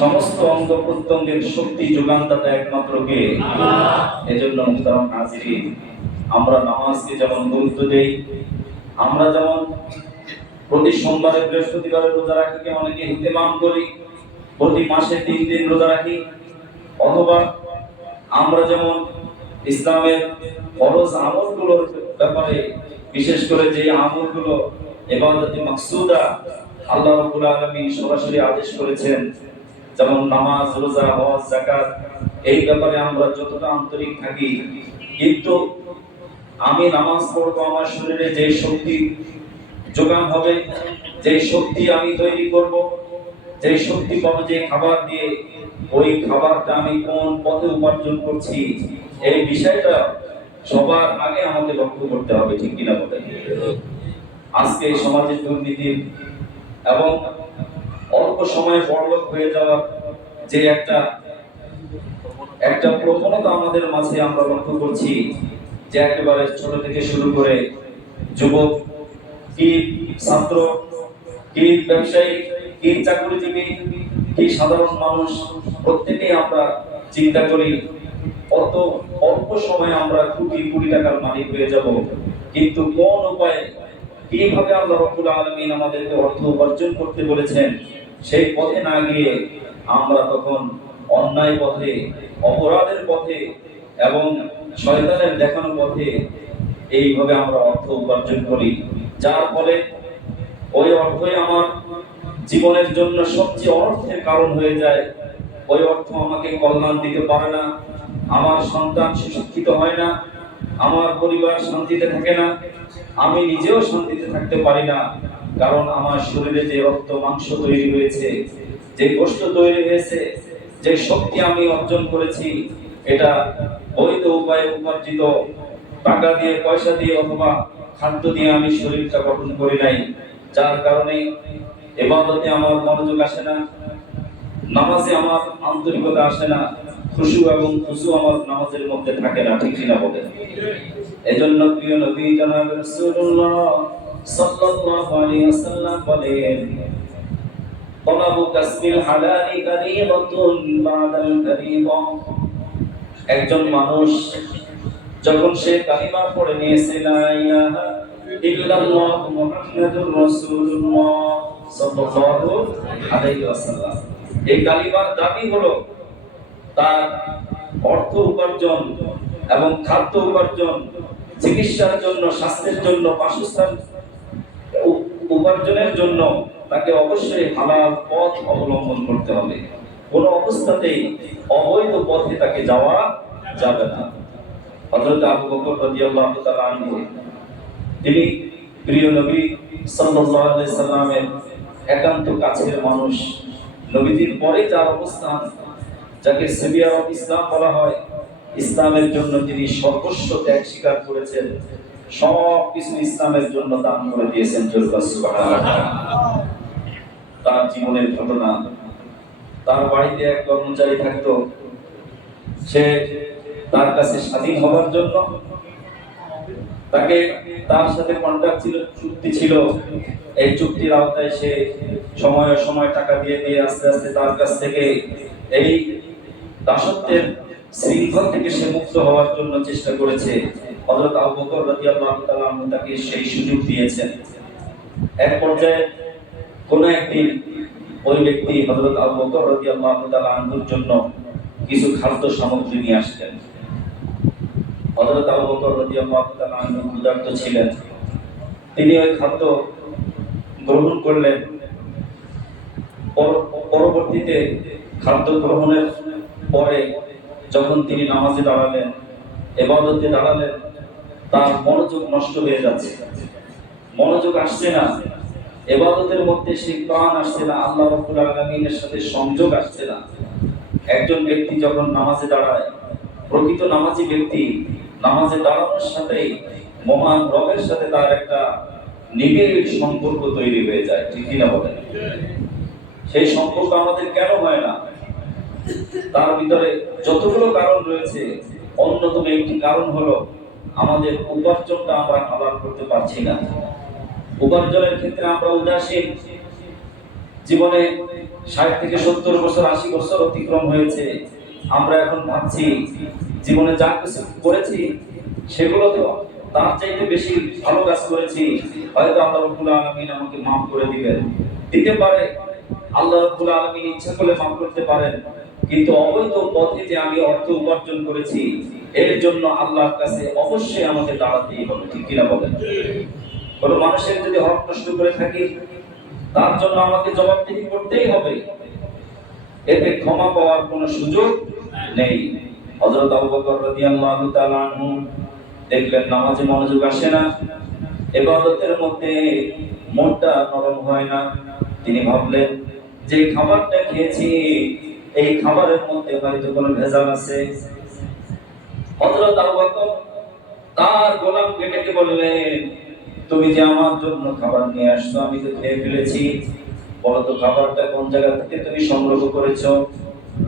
সমস্ত অঙ্গ প্রত্যঙ্গের শক্তি যোগানদাতা একমাত্র কে? এজন্য মুহতারাম হাজিরিন, আমরা নামাজকে যেমন গুরুত্ব দেই, আমরা যেমন প্রতি সোমবারে বৃহস্পতিবারে রোজা রাখিকে অনেকে ইহতিমাম করি, প্রতি মাসে 3 দিন রোজা রাখি, অথবা আমরা যেমন ইসলামের ফরজ আমলগুলোর ব্যাপারে বিশেষ করে যে আমলগুলো ইবাদতে মাকসুদা আল্লাহ রাব্বুল আলামিন সরাসরি আদেশ করেছেন, যেমন নামাজ, রোজা, হজ, যাকাত, এই ব্যাপারে আমরা যতটা আন্তরিক থাকি, কিন্তু আমি নামাজ পড়বো, আমার শরীরে যে শক্তি যোগান হবে, যে শক্তি আমি তৈরি করব, যে শক্তি পাবো যে খাবার দিয়ে, ওই খাবারটা আমি কোন পথে উপার্জন করছি, এই বিষয়টা সবার আগে আমাকে লক্ষ্য করতে হবে, ঠিক কিনা বলেন? আজকে সমাজের দুর্নীতি এবং অল্প সময়ে বড়লোক হয়ে যাওয়া যে একটা প্রবণতা আমাদের মাঝে আমরা লক্ষ্য করছি, যে একেবারে ছোট থেকে শুরু করে যুবক কি ছাত্র কি ব্যবসায়ী কি চাকরিজীবী কি সাধারণ মানুষ, প্রত্যেকেই আমরা চিন্তা করি অত অল্প সময়ে আমরা কোটি কোটি টাকার মালিক হয়ে যাব, কিন্তু কোন উপায়ে কিভাবে আল্লাহ রাব্বুল আলামিন আমাদেরকে অর্থ উপার্জন করতে বলেছেন সেই পথে না গিয়ে আমরা তখন অন্যায় পথে, অপরাধের পথে এবং শয়তানের দেখানো পথে এইভাবে আমরা অর্থ উপার্জন করি, যার ফলে ওই অর্থই আমার জীবনের জন্য সবচেয়ে অনর্থের কারণ হয়ে যায়। ওই অর্থ আমাকে কল্যাণ দিতে পারে না, আমার সন্তান সুশিক্ষিত হয় না, আমার পরিবার শান্তিতে থাকে না, আমি নিজেও শান্তিতে থাকতে পারি না, কারণ আমার শরীরে যে রক্ত মাংস তৈরি হয়েছে, যে গোশত তৈরি হয়েছে, যে শক্তি আমি অর্জন করেছি, এটা বৈধ উপায়ে উপার্জিত টাকা দিয়ে, পয়সা দিয়ে অথবা খাদ্য দিয়ে আমি শরীরটা গঠন করি নাই, যার কারণে ইবাদতে আমার মনোযোগ আসে না, নামাজে আমার আন্তরিকতা আসে না, খুশু এবং খুশু আমার নামাজের মধ্যে থাকে না, ঠিক কিনা বলেন? এজন্য প্রিয় নবী জনাব রাসূলুল্লাহ সাল্লাল্লাহু আলাইহি ওয়াসাল্লাম বলেন, তালাবু কাসবিল হালালি কারীমাতুন বাদাল কারীমা। একজন মানুষ যখন সে কালিমা পড়ে নিয়েছে লা ইলাহা ইল্লাল্লাহ মুহাম্মাদুর রাসূলুল্লাহ সাল্লাল্লাহু আলাইহি ওয়াসাল্লাম, এই কালিমার দাবি হলো তার অর্থ উপার্জন এবং খাদ্য উপার্জন, চিকিৎসার জন্য, স্বাস্থ্যের জন্য, বাসস্থান উপার্জনের জন্য তাকে অবশ্যই হালাল পথ অবলম্বন করতে হবে, কোনো অবস্থাতেই অবৈধ পথে তাকে যাওয়া যাবে না। হযরত আবু বকর রাদিয়াল্লাহু তাআলা আনহু, তিনি প্রিয় নবী সাল্লাল্লাহু আলাইহি সাল্লামের একান্ত কাছের মানুষ, নবীজির পরে যার অবস্থান, যাকে সেভিয়ার অফ ইসলাম বলা হয়, ইসলামের জন্য তিনি সর্বস্ব ত্যাগ স্বীকার করেছেন, সব কিছু ইসলামের জন্য দান করে দিয়েছেন। সুবহানাল্লাহ। তার জীবনের ঘটনা, তার বাড়িতে এক কর্মচারী থাকতো, সে তার কাছে স্বাধীন হওয়ার জন্য তাকে, তার সাথে কন্ট্রাক্ট ছিল, চুক্তি ছিল, এই চুক্তির আওতায় সে সময়ে সময় টাকা দিয়ে দিয়ে আস্তে আস্তে তার কাছ থেকে এই দাসত্বের শৃঙ্খল থেকে সে মুক্ত হওয়ার জন্য চেষ্টা করেছে। হযরত আবু বকর রাদিয়াল্লাহু তাআলা আনহু তাকে সেই সুযোগ দিয়েছেন। এক পর্যায়ে কোন একদিন ওই ব্যক্তি হযরত আবু বকর রাদিয়াল্লাহু তাআলা আনহুর জন্য কিছু খাদ্য সামগ্রী নিয়ে আসলেন। হযরত আবু বকর রাদিয়াল্লাহু তাআলা আনহু ক্ষুধার্ত ছিলেন, তিনি ওই খাদ্য গ্রহণ করলেন। পরবর্তীতে খাদ্য গ্রহণের পরে যখন তিনি নামাজে দাঁড়ালেন, ইবাদতে দাঁড়ালেন, তার মনোযোগ নষ্ট হয়ে যাচ্ছে, মনোযোগ আসছে না, ইবাদতের মধ্যে সেই প্রাণ আসছে না, আল্লাহ রাব্বুল আলামিনের সাথে সংযোগ আসছে না। একজন ব্যক্তি যখন নামাজে দাঁড়ায়, প্রকৃত নামাজি ব্যক্তি নামাজে দাঁড়ানোর সাথে মহান রবের সাথে তার একটা নিবিড় সম্পর্ক তৈরি হয়ে যায়, ঠিক কিনা বলেন? সেই সম্পর্ক আমাদের কেন হয় না? তার ভিতরে যতগুলো কারণ রয়েছে, অন্যতম একটি কারণ হলো আমাদের উপার্জনটা আমরা হালাল করতে পারছি না। উপার্জনের ক্ষেত্রে আমরা উদাসীন, জীবনে 60 থেকে 70 বছর 80 বছর অতিক্রম হয়েছে, আমরা এখন ভাবছি জীবনে যা কিছু করেছি সেগুলো তো তার চাইতে বেশি ভালো কাজ করেছি, হয়তো আল্লাহ রাব্বুল আলামিন আমাকে মাফ করে দিবেন, দিতে পারে। আল্লাহ রাব্বুল আলামিন ইচ্ছা করলে মাফ করতে পারেন, কিন্তু অবৈধ পথে যে আমি অর্থ উপার্জন করেছি এর জন্য আল্লাহর কাছে অবশ্যই আমাকে দাঁড়াতেই হবে, ঠিক কিনা বলেন? কোনো মানুষের যদি হক নষ্ট করে থাকি তার জন্য আমাকে জবাবদিহি করতেই হবে, এতে ক্ষমা পাওয়ার কোনো সুযোগ নেই। হযরত আবু বকর রাদিয়াল্লাহু তাআলা আনহু দেখলেন নামাজে মনোযোগ আসে না, ইবাদতের মধ্যে মনটা নরম হয় না। তিনি ভাবলেন যে খাবারটা খেয়েছি এই খাবারের মধ্যে হয়তো কোনো ভেজাল আছে। হযরত আবু বকর তার গোলামকে ডেকে বললেন, তুমি যে আমার জন্য খাবার নিয়ে আসছো আমি তো খেয়ে ফেলেছি, বলো তো খাবারটা কোন জায়গা থেকে তুমি সংগ্রহ করেছো?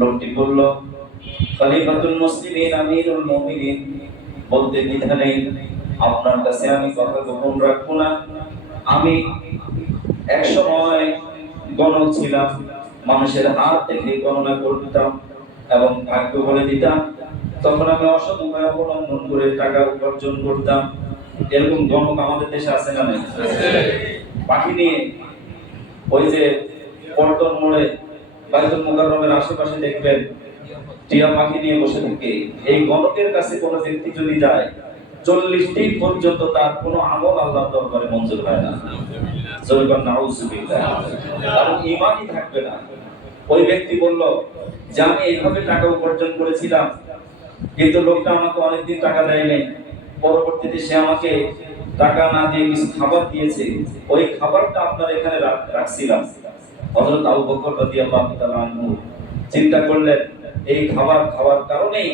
লোকটি বলল, খলিফাতুল মুসলিমিন আমিরুল মুমিনিন বলতে দ্বিধা নেই, আপনার কাছে আমি কথা গোপন রাখবো না। আমি এক সময় গণক ছিলাম, মানুষের হাত থেকে গণনা করতাম এবং ভাগ্য বলে দিতাম, তখন আমি অসৎ উপায় অবলম্বন করে টাকা উপার্জন করতাম। এরকম গণক আমাদের দেশে আছে না নাই? পাখি নিয়ে ওই যে পল্টন মোড়ে বাইতুল মুকাররমের আশেপাশে দেখবেন টিয়া পাখি নিয়ে বসে থাকে। এই গণকের কাছে কোনো ব্যক্তি যদি যায় 40 দিন পর্যন্ত তার কোনো আমল আল্লাহর দরবারে মঞ্জুর হয় না। জোরগান নাউজুবিল্লাহ, কারণ ঈমানই থাকবে না। ওই ব্যক্তি বলল যে আমি এইভাবে টাকা উপার্জন করেছিলাম, কিন্তু লোকটা আমাকে অনেকদিন টাকা দেয় নাই, পরবর্তীতে সে আমাকে টাকা না দিয়ে কিছু খাবার দিয়েছে, ওই খাবারটা আপনার এখানে রাখছিলাম। হযরত আবু বকর রাদিয়াল্লাহু তাআলা আনহু চিন্তা করলেন এই খাবার খাওয়ার কারণেই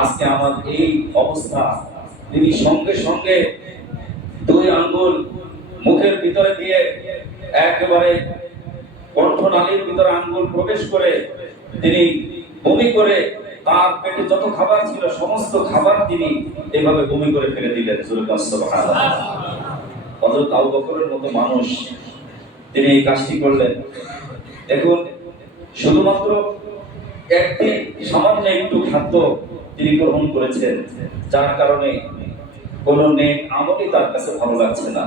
আজকে আমার এই অবস্থা। তিনি সঙ্গে সঙ্গে 2 আঙ্গুল মুখের ভিতরে দিয়ে একেবারে কণ্ঠনালীর ভিতরে আঙ্গুল প্রবেশ করে তিনি বমি করে তার পেটে যত খাবার ছিল সমস্ত খাবার তিনি এইভাবে বমি করে ফেলে দিলেন। সুবহানাল্লাহ। হযরত আবু বকরের মতো মানুষ তিনি এই কাজটি করলেন। দেখুন, শুধুমাত্র একদিন সামান্য একটু খাদ্য তিনি গ্রহণ করেছেন, যার কারণে কোন নেক আমলই তার কাছে ভালো লাগছে না।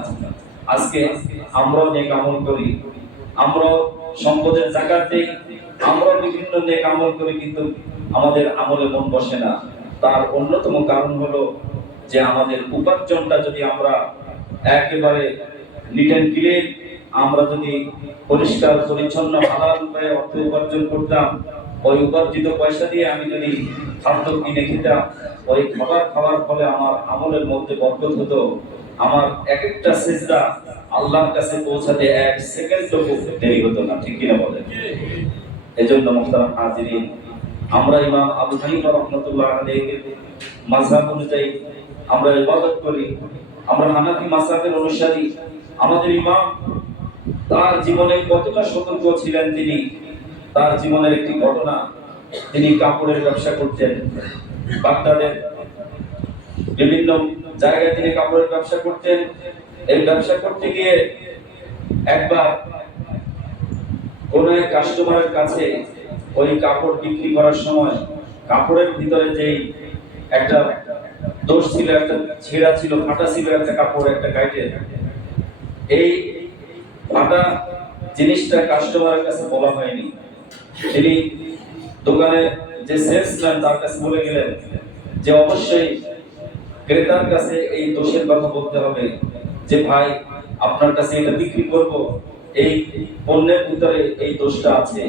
আজকে আমরাও নেক আমল করি, আমরাও সম্পদের যাকাত দেই, আমরাও বিভিন্ন নেক আমল করি, কিন্তু আমাদের আমলে মন বসে না। তার অন্যতম কারণ হলো যে আমাদের উপার্জনটা যদি আমরা একেবারে নিট এন্ড ক্লিন, আমরা যদি পরিষ্কার পরিচ্ছন্ন হালাল উপায়ে অর্থ উপার্জন করতাম, ওই উপার্জিত পয়সা দিয়ে আমি যদি খাদ্য কিনে খেতাম, ওই খাবার খাওয়ার ফলে আমার আমলের মধ্যে বরকত হতো, আমার এক একটা সিজদা আল্লাহর কাছে পৌঁছাতে 1 সেকেন্ডও দেরি হতো না, ঠিক কিনা বলেন? এজন্য মুহতারাম হাজিরিন, আমরা ইমাম আবু হানিফা রাহমাতুল্লাহ আলাইহির মাযহাব অনুযায়ী আমরা ইবাদত করি, আমরা হানাফি মাযহাবের অনুসারী। আমাদের ইমাম তার জীবনে কতটা সতর্ক ছিলেন, তিনি তার জীবনের একটি ঘটনা, তিনি কাপড়ের ব্যবসা করতেন বাগদাদের বিভিন্ন জায়গায়, তিনি কাপড়ের ব্যবসা করতেন। এই ব্যবসা করতে গিয়ে একবার কোন এক কাস্টমারের কাছে ওই কাপড় বিক্রি করার সময় কাপড়ের ভিতরে যেই একটা দোষ ছিল, একটা ছেঁড়া ছিল, ফাটা ছিল একটা কাপড়, একটা গাইটের, এই ফাটা জিনিসটা কাস্টমারের কাছে বলা হয়নি। তিনি দোকানে যে সেলসম্যান তার কাছে বলে গেলেন যে অবশ্যই ক্রেতার কাছে এই দোষের কথা বলতে হবে, যে ভাই আপনার কাছে এটা বিক্রি করব, এই পণ্যের ভিতরে এই দোষটা আছে,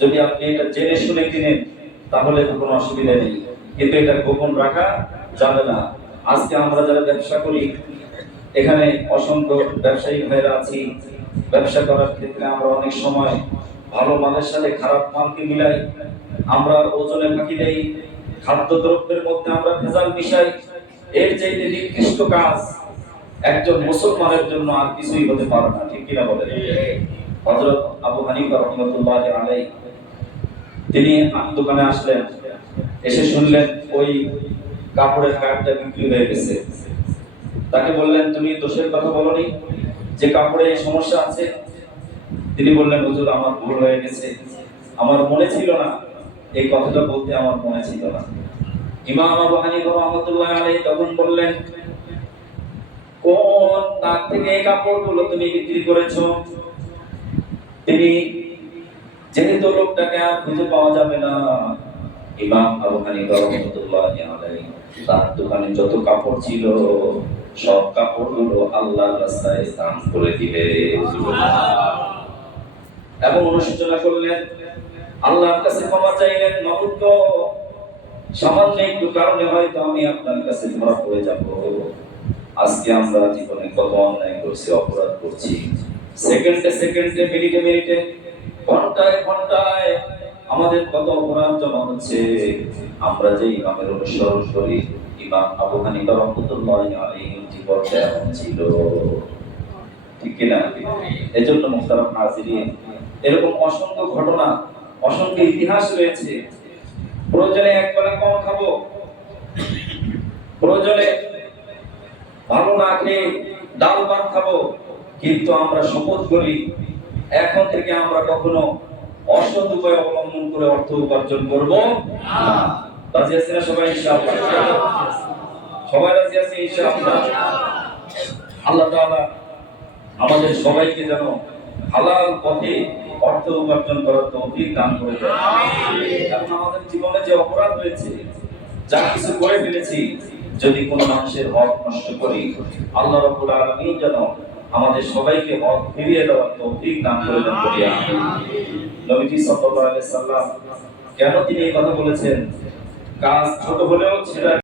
যদি আপনি এটা জেনে শুনে কিনেন তাহলে তো কোনো অসুবিধা নেই, কিন্তু এটা গোপন রাখা যাবে না। আজকে আমরা যারা ব্যবসা করি, এখানে অসংখ্য ব্যবসায়ী ভাইরা আছি, ব্যবসা করার ক্ষেত্রে আমরা অনেক সময় ভালো মালের সাথে খারাপ মালকে মিলাই, আমরা ওজনে ফাঁকি দেই, খাদ্যদ্রব্যের মধ্যে আমরা ভেজাল মিশাই। এর চাইতে নিকৃষ্ট কাজ একজন মুসলমানের জন্য আর কিছুই হতে পারে না, ঠিক কিনা বলেন? হযরত আবু হানিফা রাহমাতুল্লাহ আলাইহি তিনি দোকানে আসলেন, এসে শুনলেন ওই কাপড়ের কার্ডটা বিক্রি হয়ে গেছে। তাকে বললেন তুমি দোষের কথা বলনি, যে কাপড়ে এই সমস্যা আছে? তিনি বললেন, হুজুর আমার ভুল হয়ে গেছে, আমার মনে ছিল না, এই কথাটা বলতে আমার মনে ছিল না। ইমাম আবু হানিফা রাহমাতুল্লাহ আলাইহি তখন বললেন, কোন তার থেকে এই কাপড়গুলো তুমি বিক্রি করেছো? তিনি, যেহেতু লোকটাকে আর খুঁজে পাওয়া যাবে না, ইমাম আবু হানিফা রাহমাতুল্লাহ আলাইহি তার দোকানে যত কাপড় ছিল সব কাপড়গুলো আল্লাহর রাস্তায় দান করে দিলে এবং অনুশোচনা করলেন, আল্লাহর কাছে ক্ষমা চাইলেন, মাবুদ গো, সামান্য একটু কারণে হয়তো আমি আপনার কাছে ধরা পড়ে যাব। আজকে আমরা জীবনে কত অন্যায় করছি, অপরাধ করছি, সেকেন্ডে সেকেন্ডে, মিনিটে মিনিটে, ঘন্টায় ঘন্টায় আমাদের কত অপরাধ জমা হচ্ছে। আমরা যে ইমামের অনুসরণ করি, ইমাম আবু হানিফা রাহমাতুল্লাহ আলাইহির জীবনটা এমন ছিল, ঠিক কিনা? এজন্য মুহতারাম হাজিরিন, এরকম অসংখ্য ঘটনা, অসংখ্য ইতিহাস রয়েছে। প্রয়োজনে একবেলা কম খাবো, প্রয়োজনে ভালো না খেয়ে ডাল ভাত খাবো, কিন্তু আমরা শপথ করি এখন থেকে আমরা কখনো অসৎ উপায় অবলম্বন করে অর্থ উপার্জন করব না। রাজি আছেন না সবাই? ইনশাআল্লাহ সবাই রাজি আছেন ইনশাআল্লাহ। আল্লাহ তাআলা আমাদের সবাইকে যেন হালাল পথে অর্থ উপার্জন করার তৌফিক দান করে দেন। এখন আমাদের জীবনে যে অপরাধ হয়েছে, যা কিছু করে ফেলেছি, যদি কোনো মানুষের হক নষ্ট করি, আল্লাহ রাব্বুল আলামিন যেন আমাদের সবাইকে হক ফিরিয়ে দেওয়ার তৌফিক দান করে দেন বলি আমিন। নবীজি সাল্লাল্লাহু আলাইহি সাল্লাম কেন তিনি এই কথা বলেছেন? কাজ ছোট হলেও সেটা